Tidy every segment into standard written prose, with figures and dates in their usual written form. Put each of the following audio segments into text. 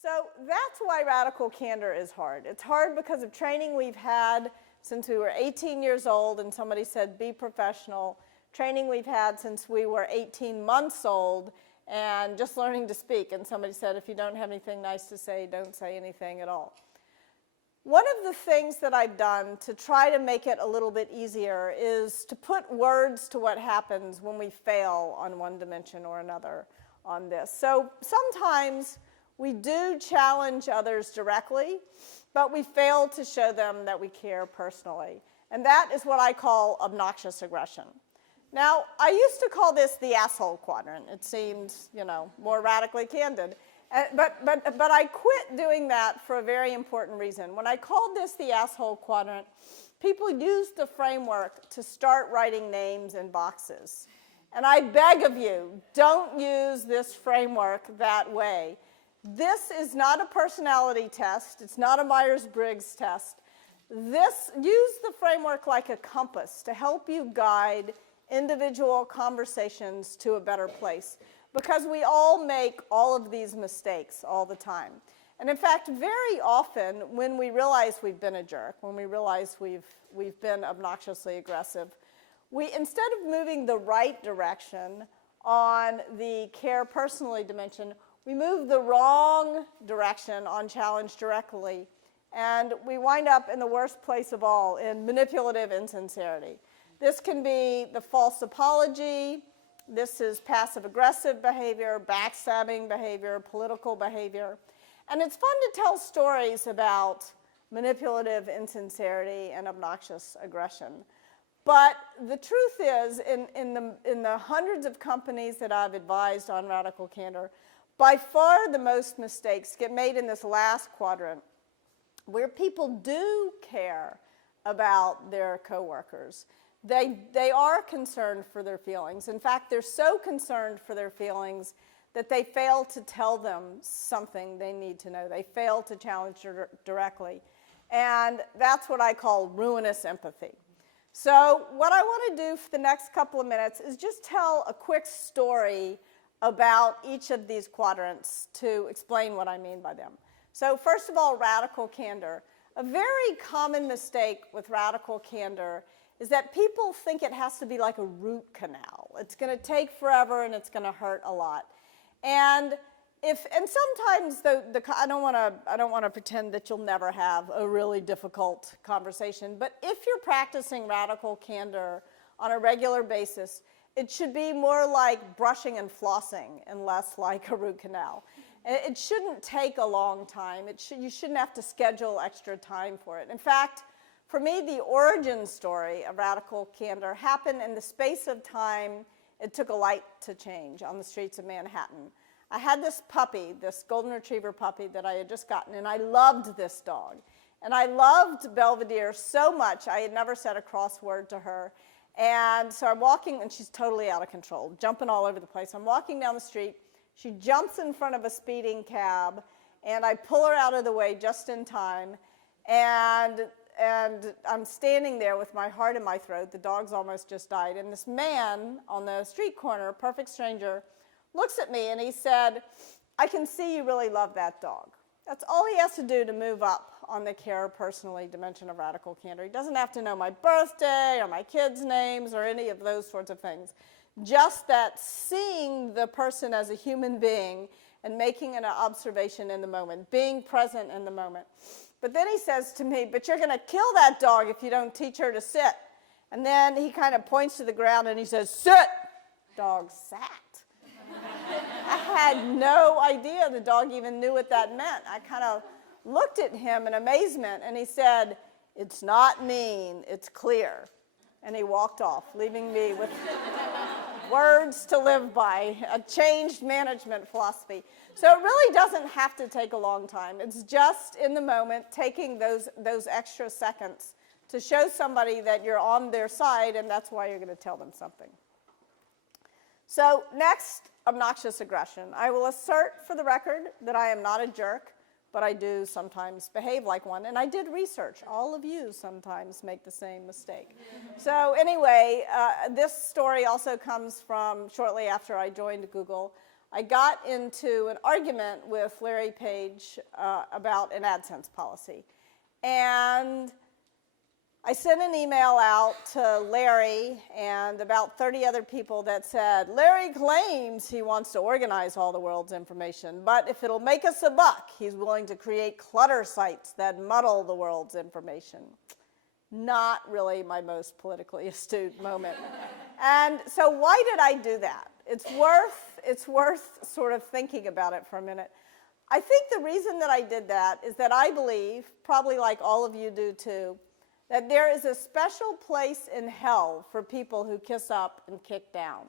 So that's why radical candor is hard. It's hard because of training we've had since we were 18 years old, and somebody said, be professional. Training we've had since we were 18 months old, and just learning to speak. And somebody said, if you don't have anything nice to say, don't say anything at all. One of the things that I've done to try to make it a little bit easier is to put words to what happens when we fail on one dimension or another on this. So sometimes we do challenge others directly, but we fail to show them that we care personally. And that is what I call obnoxious aggression. Now, I used to call this the asshole quadrant. It seemed, more radically candid. But I quit doing that for a very important reason. When I called this the asshole quadrant, people used the framework to start writing names in boxes. And I beg of you, don't use this framework that way. This is not a personality test. It's not a Myers-Briggs test. Use the framework like a compass to help you guide individual conversations to a better place. Because we all make all of these mistakes all the time. And in fact, very often when we realize we've been a jerk, when we realize we've been obnoxiously aggressive, we, instead of moving the right direction on the care personally dimension, we move the wrong direction on challenge directly. And we wind up in the worst place of all, in manipulative insincerity. This can be the false apology. This is passive-aggressive behavior, backstabbing behavior, political behavior. And it's fun to tell stories about manipulative insincerity and obnoxious aggression. But the truth is, in the hundreds of companies that I've advised on radical candor, by far the most mistakes get made in this last quadrant, where people do care about their coworkers. They are concerned for their feelings. In fact, they're so concerned for their feelings that they fail to tell them something they need to know. They fail to challenge directly. And that's what I call ruinous empathy. So what I want to do for the next couple of minutes is just tell a quick story about each of these quadrants to explain what I mean by them. So first of all, radical candor. A very common mistake with radical candor is that people think it has to be like a root canal. It's going to take forever and it's going to hurt a lot. And sometimes I don't want to pretend that you'll never have a really difficult conversation, but if you're practicing radical candor on a regular basis, it should be more like brushing and flossing and less like a root canal. It shouldn't take a long time. You shouldn't have to schedule extra time for it. In fact, for me, the origin story of radical candor happened in the space of time it took a light to change on the streets of Manhattan. I had this puppy, this golden retriever puppy that I had just gotten, and I loved this dog. And I loved Belvedere so much, I had never said a cross word to her. And so I'm walking, and she's totally out of control, jumping all over the place. I'm walking down the street. She jumps in front of a speeding cab, and I pull her out of the way just in time. And I'm standing there with my heart in my throat. The dog's almost just died. And this man on the street corner, a perfect stranger, looks at me and he said, I can see you really love that dog. That's all he has to do to move up on the care personally dimension of radical candor. He doesn't have to know my birthday or my kids' names or any of those sorts of things. Just that seeing the person as a human being and making an observation in the moment, being present in the moment. But then he says to me, but you're going to kill that dog if you don't teach her to sit. And then he kind of points to the ground and he says, sit. Dog sat. I had no idea the dog even knew what that meant. I kind of looked at him in amazement and he said, it's not mean, it's clear. And he walked off, leaving me with words to live by, a changed management philosophy. So it really doesn't have to take a long time. It's just in the moment, taking those extra seconds to show somebody that you're on their side, and that's why you're going to tell them something. So next, obnoxious aggression. I will assert for the record that I am not a jerk, but I do sometimes behave like one. And I did research. All of you sometimes make the same mistake. So anyway, this story also comes from shortly after I joined Google. I got into an argument with Larry Page about an AdSense policy. And I sent an email out to Larry and about 30 other people that said, Larry claims he wants to organize all the world's information, but if it'll make us a buck, he's willing to create clutter sites that muddle the world's information. Not really my most politically astute moment. And so why did I do that? It's worth sort of thinking about it for a minute. I think the reason that I did that is that I believe, probably like all of you do too, that there is a special place in hell for people who kiss up and kick down.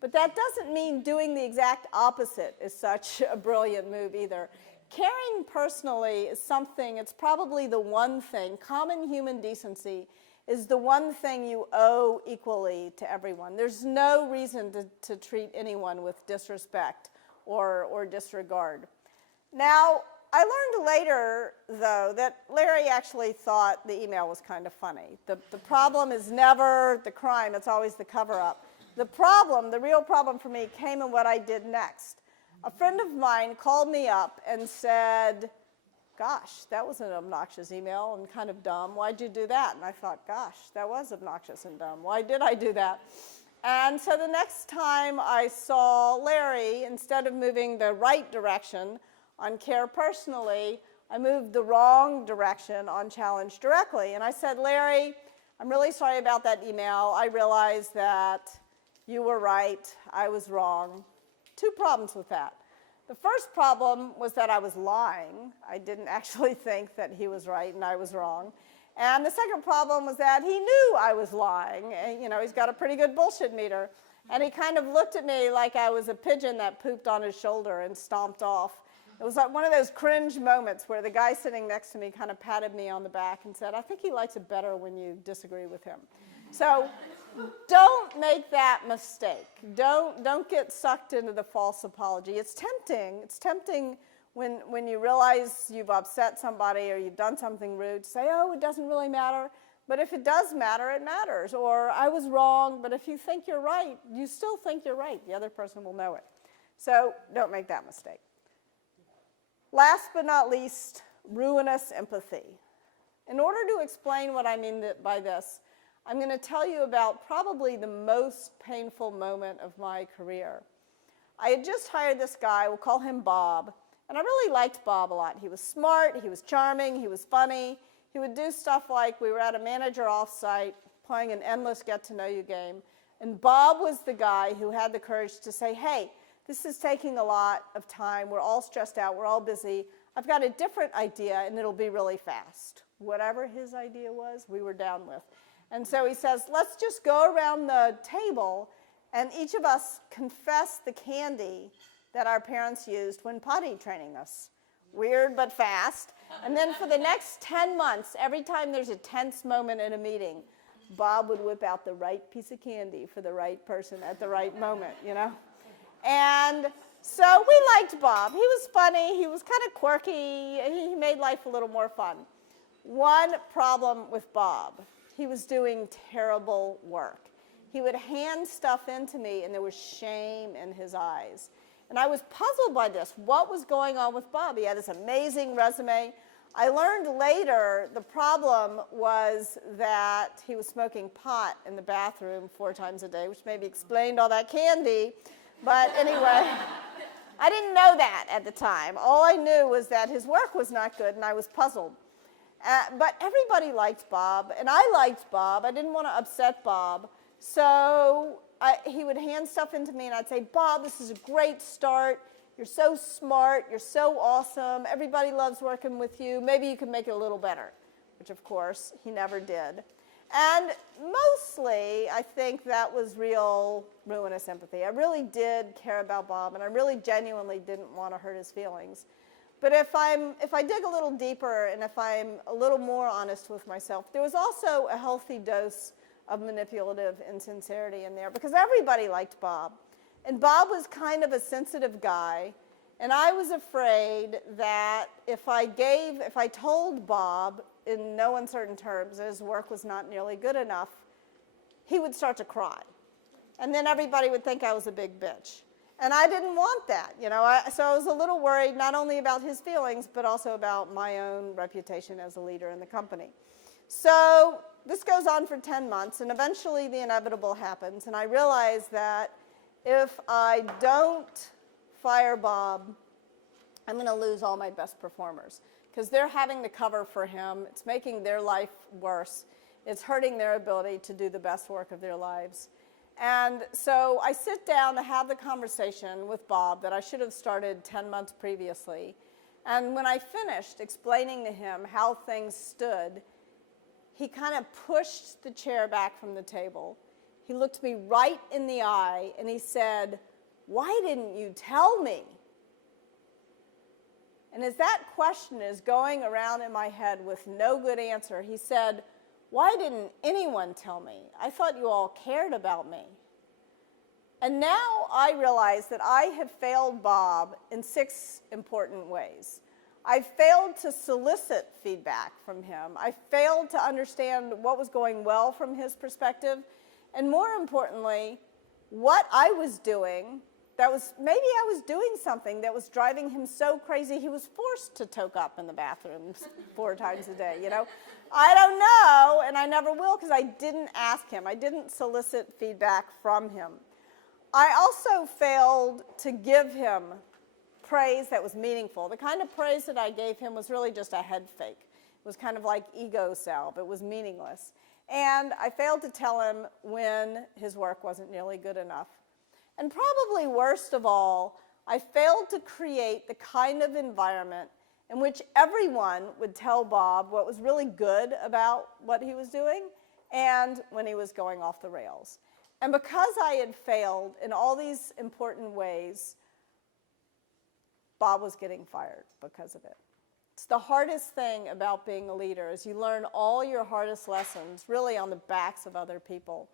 But that doesn't mean doing the exact opposite is such a brilliant move either. Caring personally is something, it's probably the one thing, common human decency is the one thing you owe equally to everyone. There's no reason to treat anyone with disrespect or disregard. Now, I learned later, though, that Larry actually thought the email was kind of funny. The problem is never the crime, it's always the cover-up. The real problem for me came in what I did next. A friend of mine called me up and said, gosh, that was an obnoxious email and kind of dumb. Why'd you do that? And I thought, gosh, that was obnoxious and dumb. Why did I do that? And so the next time I saw Larry, instead of moving the right direction on care personally, I moved the wrong direction on challenge directly. And I said, Larry, I'm really sorry about that email. I realize that you were right, I was wrong. Two problems with that. The first problem was that I was lying. I didn't actually think that he was right and I was wrong. And the second problem was that he knew I was lying. And, you know, he's got a pretty good bullshit meter. And he kind of looked at me like I was a pigeon that pooped on his shoulder and stomped off. It was like one of those cringe moments where the guy sitting next to me kind of patted me on the back and said, I think he likes it better when you disagree with him. So don't make that mistake. Don't get sucked into the false apology. It's tempting. It's tempting when you realize you've upset somebody or you've done something rude to say, oh, it doesn't really matter. But if it does matter, it matters. Or I was wrong, but if you think you're right, you still think you're right. The other person will know it. So don't make that mistake. Last but not least, ruinous empathy. In order to explain what I mean by this, I'm going to tell you about probably the most painful moment of my career. I had just hired this guy, we'll call him Bob, and I really liked Bob a lot. He was smart, he was charming, he was funny. He would do stuff like we were at a manager offsite playing an endless get-to-know-you game, and Bob was the guy who had the courage to say, hey, this is taking a lot of time, we're all stressed out, we're all busy, I've got a different idea and it'll be really fast. Whatever his idea was, we were down with. And so he says, let's just go around the table and each of us confess the candy that our parents used when potty training us. Weird but fast. And then for the next 10 months, every time there's a tense moment in a meeting, Bob would whip out the right piece of candy for the right person at the right moment, you know? And so we liked Bob. He was funny, he was kind of quirky, he made life a little more fun. One problem with Bob, he was doing terrible work. He would hand stuff into me and there was shame in his eyes. And I was puzzled by this. What was going on with Bob? He had this amazing resume. I learned later the problem was that he was smoking pot in the bathroom 4 times a day, which maybe explained all that candy. But anyway, I didn't know that at the time. All I knew was that his work was not good and I was puzzled. But everybody liked Bob, and I liked Bob. I didn't want to upset Bob. So he would hand stuff into me, and I'd say, Bob, this is a great start. You're so smart. You're so awesome. Everybody loves working with you. Maybe you can make it a little better, which, of course, he never did. And mostly, I think that was real ruinous empathy. I really did care about Bob, and I really genuinely didn't want to hurt his feelings. But if I dig a little deeper and if I'm a little more honest with myself, there was also a healthy dose of manipulative insincerity in there because everybody liked Bob. And Bob was kind of a sensitive guy, and I was afraid that if I told Bob in no uncertain terms that his work was not nearly good enough, he would start to cry. And then everybody would think I was a big bitch. And I didn't want that, so I was a little worried not only about his feelings, but also about my own reputation as a leader in the company. So this goes on for 10 months, and eventually the inevitable happens, and I realize that if I don't fire Bob, I'm going to lose all my best performers, because they're having to cover for him. It's making their life worse. It's hurting their ability to do the best work of their lives. And so I sit down to have the conversation with Bob that I should have started 10 months previously. And when I finished explaining to him how things stood, he kind of pushed the chair back from the table. He looked me right in the eye and he said, "Why didn't you tell me?" And as that question is going around in my head with no good answer, he said, "Why didn't anyone tell me? I thought you all cared about me." And now I realize that I have failed Bob in 6 important ways. I failed to solicit feedback from him. I failed to understand what was going well from his perspective. And more importantly, what I was doing, maybe I was doing something that was driving him so crazy he was forced to toke up in the bathroom 4 times a day, I don't know, and I never will, because I didn't ask him. I didn't solicit feedback from him. I also failed to give him praise that was meaningful. The kind of praise that I gave him was really just a head fake. It was kind of like ego salve. It was meaningless. And I failed to tell him when his work wasn't nearly good enough. And probably worst of all, I failed to create the kind of environment in which everyone would tell Bob what was really good about what he was doing and when he was going off the rails. And because I had failed in all these important ways, Bob was getting fired because of it. It's the hardest thing about being a leader is you learn all your hardest lessons really on the backs of other people.